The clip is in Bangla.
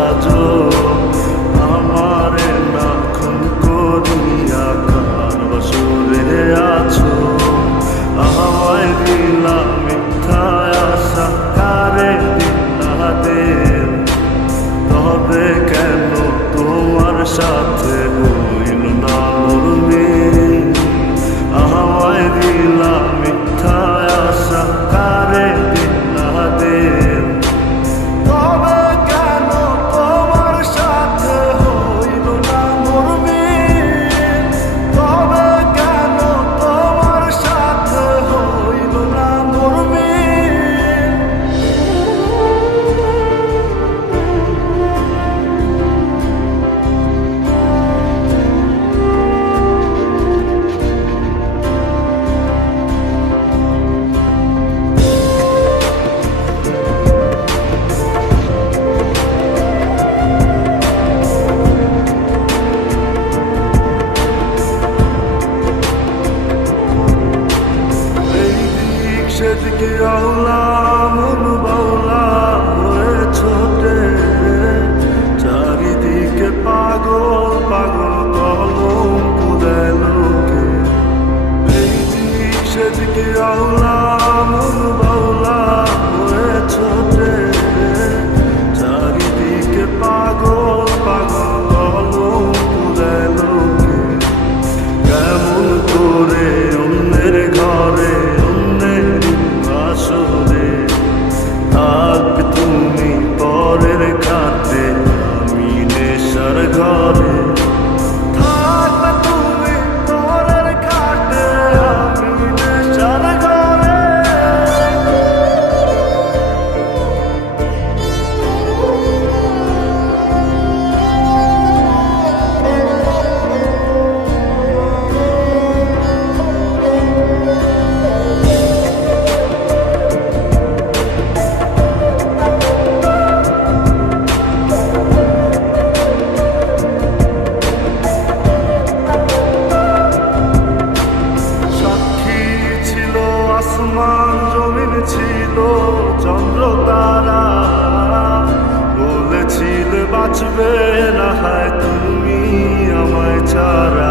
সাজো আমারে না খুন করিয়া কার বসরে আছো আমায় দিলা মিথ্যা আশা কারে দিলা দেব তবে কেন তোমার সাথে হইল না মুরমিন আমায় দিলা মিথ্যা আশা কারে দিলা দেব তবে কেন তোমার সাথে হইল না মুরমিন তবে কেন তোমার সাথে হইল না মুরমিন সেদিকে আওলা মন বাউলা হয়ে ছোটে চারিদিকে পাগল পাগল কলম কুদায় লোকে এই দিক সেদিকে আওলা মন বাউলা হয়ে ছোটে চারিদিকে পাগল পাগল কলম কুদায় লোকে কেমন করে অন্যের ঘরে থাকবে তুমি পরের খাতে আমি নেশার ঘরে থাকবে তুমি পরের খাতে আমি নেশার ঘরে আসমান জমিন ছিল চন্দ্র তারা বলেছিলে বাঁচবে না হয় তুমি আমায় ছাড়া